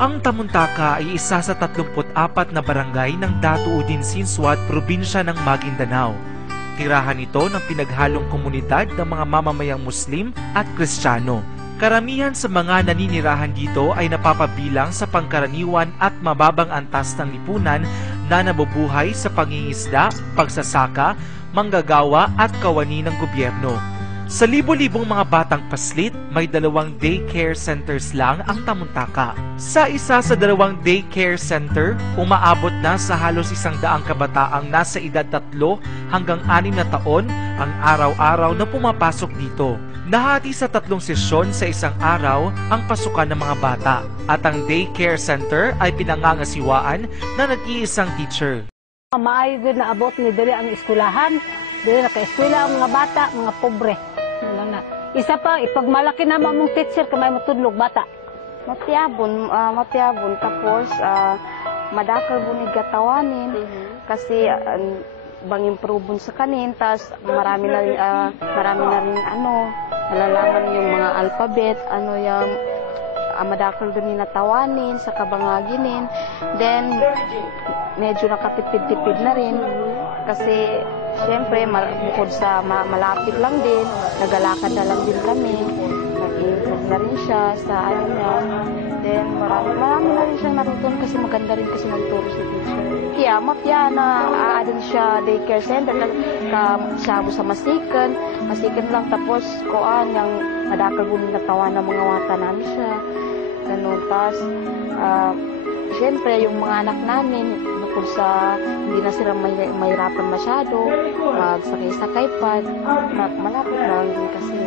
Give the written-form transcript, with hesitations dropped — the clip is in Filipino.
Ang Tamuntaka ay isa sa 34 na barangay ng Datu Udin Sinsuat, probinsya ng Maguindanao. Tirahan ito ng pinaghalong komunidad ng mga mamamayang Muslim at Kristiyano. Karamihan sa mga naninirahan dito ay napapabilang sa pangkaraniwan at mababang antas ng lipunan na nabubuhay sa pangingisda, pagsasaka, manggagawa at kawani ng gobyerno. Sa libo-libong mga batang paslit, may 2 daycare centers lang ang Tamuntaka. Sa isa sa 2 daycare center, umaabot na sa halos 100 kabataang nasa edad 3 hanggang 6 na taon ang araw-araw na pumapasok dito. Nahati sa 3 sesyon sa isang araw ang pasukan ng mga bata at ang daycare center ay pinangangasiwaan na nag-iisang teacher. Maayo din na abot ni dili ang eskwelahan, dili naka-eskwela ang mga bata, mga pobre. Lang na. Isa pa, ipagmalaki na mong teacher kamay mo tudlog bata. Mapiyabon tapos madakal buni gatawanin kasi bang improve sa kanin, tas marami na rin nalalaman yung mga alphabet, yung madakal din natawanin sa kabangaginin. Then medyo nakatipid-tipid na rin kasi siyempre bukod sa malapit lang din, nagalakad na lang din kami, nag-improve na rin siya sa niya. Then marami na rin siyang natutunan kasi maganda rin kasi nagturo si teacher. Kaya mapya na aadin siya daycare center, kasabo sa masikan lang tapos koan yung madakal bunin na tawa ng mga wata namin siya. Ganun, tas siyempre yung mga anak namin, bukod sa hindi na sila mahirapan masyado, magsakay-sakay pa, malapit na lang din kasi.